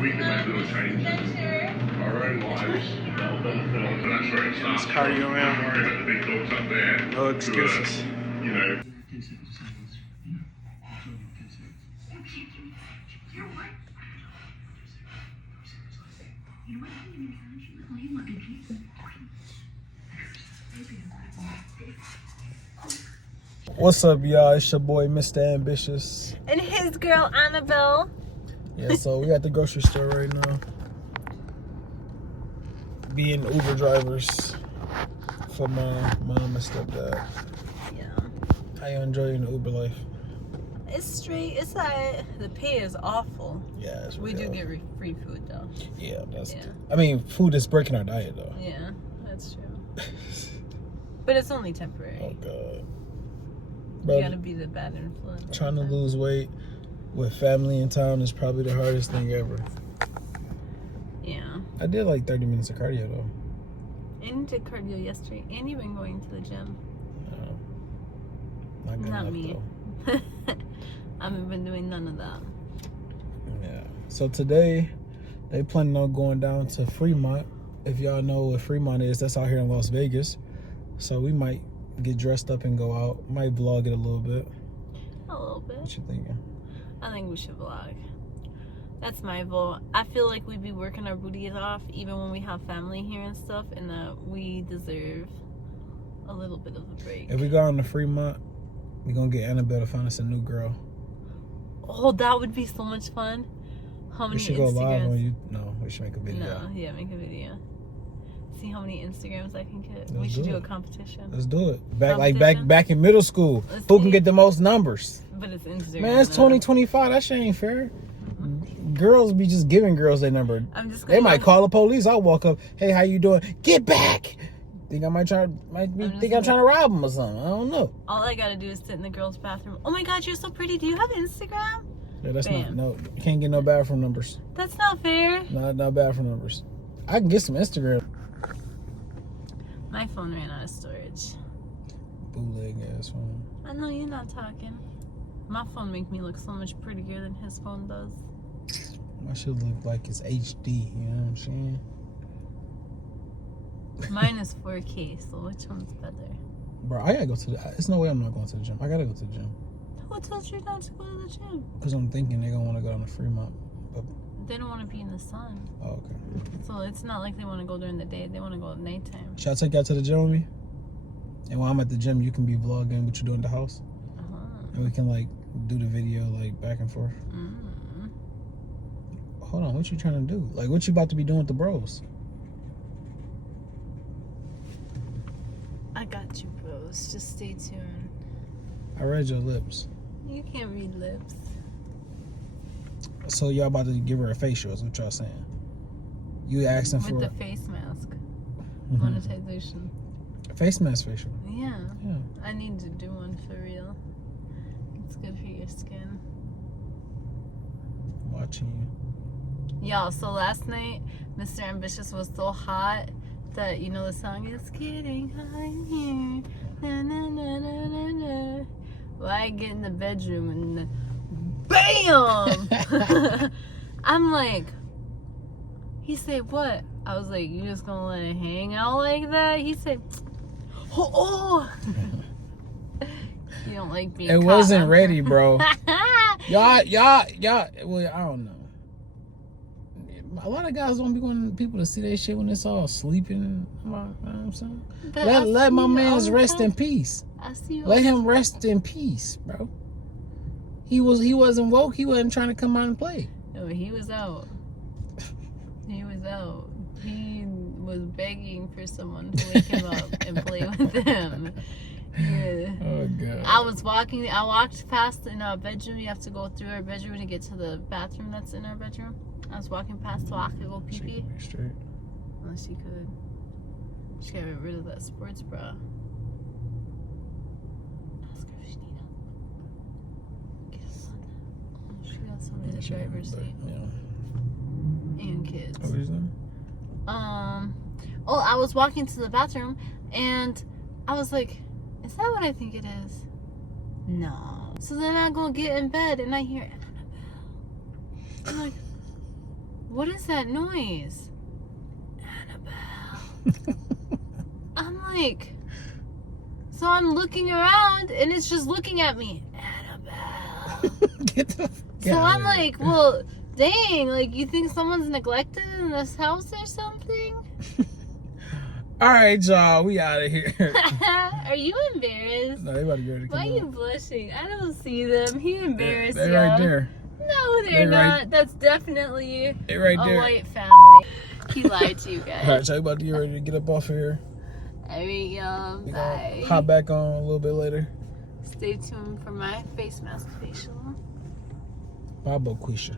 We can make little changes in our own lives that'll benefit us. And that's where it starts. It's cardio, man. Don't worry about the big dogs up there. No excuses. You know. What's up, y'all? It's your boy, Mr. Ambitious. And his girl, Annabelle. Yeah, so we at the grocery store right now. Being Uber drivers for my mom and stepdad. Yeah. How you enjoying the Uber life? It's straight. It's like the pay is awful. Yeah, it's We real. do get free food though. Yeah, that's. Yeah. I mean, food is breaking our diet though. Yeah, that's true. But it's only temporary. Oh God. You Bro, gotta be the bad influence. trying to lose weight with family in town is probably the hardest thing ever. Yeah. I did like 30 minutes of cardio though. And you did cardio yesterday, and you've been going to the gym. No, not good Not enough me. though. I haven't been doing none of that. Yeah. So today, they planning on going down to Fremont. If y'all know what Fremont is, that's out here in Las Vegas. So we might get dressed up and go out. Might vlog it a little bit. A little bit. What you thinking? I think we should vlog. That's my vote. I feel like we be working our booties off even when we have family here and stuff, and that we deserve a little bit of a break. If we go on to Fremont, we gonna get Annabelle to find us a new girl. Oh, that would be so much fun. How We many should go live on Instagrams? you. No, we should make a video. No, yeah, make a video. See how many Instagrams I can get. We Let's should do do a it. competition. Let's do it. Back Competition? back in middle school. Let's Who see. can get the most numbers? But it's Instagram. Man, it's though. 2025. That shit ain't fair. Girls be just giving girls their number. I'm just They gonna might call the police. I'll walk up. Hey, how you doing? Get back. Think I might I'm trying to rob them or something. I don't know. All I gotta do is sit in the girls' bathroom. Oh my God, you're so pretty. Do you have Instagram? Yeah, that's Bam. not you can't get no bathroom numbers. That's not fair. Not bathroom numbers. I can get some Instagram. My phone ran out of storage. Bootleg ass phone. I know you're not talking. My phone make me look so much prettier than his phone does. My shit look like it's HD. You know what I'm saying? Mine is 4K, so which one's better? Bro, I gotta go to the. There's no way I'm not going to the gym. I gotta go to the gym Who told you not to go to the gym? because I'm thinking they're gonna want to go down to Fremont. But, They don't want to be in the sun. oh, okay. So it's not like they want to go during the day. They want to go at nighttime. Should I take y'all to the gym with me? And while I'm at the gym, you can be vlogging what you do in the house, Uh-huh. and we can like do the video like back and forth. Mm. Hold on, what you trying to do? Like, what you about to be doing with the bros? I got you, bros. Just stay tuned. I read your lips. You can't read lips. So y'all about to give her a facial is what y'all saying. You asking for With the face mask. Mhm. Monetization. Face mask facial. Yeah. Yeah. I need to do one for real. It's good for your skin. Watching you. Y'all, so last night, Mr. Ambitious was so hot that, you know, the song is getting hot in here. Na, na, na, na, na, na. Well, I get in the bedroom and BAM! I'm like, he said, what? I was like, you just gonna let it hang out like that? He said, oh! You don't like being It caught, wasn't huh? ready, bro. Y'all. Well, I don't know. A lot of guys don't be wanting people to see their shit when it's all sleeping. You know what I'm saying? But I Let my see you all man's the rest time. in peace. I see you all Let him rest in peace, bro. He wasn't woke. He wasn't trying to come out and play. No, he was out. He was out. He was begging for someone to wake him up and play with him. Yeah. Oh god. I walked past in our bedroom. You have to go through our bedroom to get to the bathroom that's in our bedroom. I was walking past so I could go pee pee. Straight. Unless she could. She got rid of that sports bra. Ask her if she need help. Get on. She got somebody in the driver's seat. Yeah. And kids. What is that? I was walking to the bathroom and I was like, is that what I think it is? No. So then I go get in bed and I hear Annabelle. I'm like, what is that noise? Annabelle. I'm like, so I'm looking around and it's just looking at me. Annabelle. Get the So I'm like, well, dang, like you think someone's neglected in this house or something? All right, y'all, we out of here. Are you embarrassed? No, they about to get ready to come Why are out. you blushing? I don't see them. He embarrassed They're you. right there. No, they're They're not. right- That's definitely They're right a there. white family. He lied to you All right, guys. so we about to get ready to get up off here. There we go. We Bye. gonna hop back on a little bit later. Stay tuned for my face mask facial. Bye, Boquisha.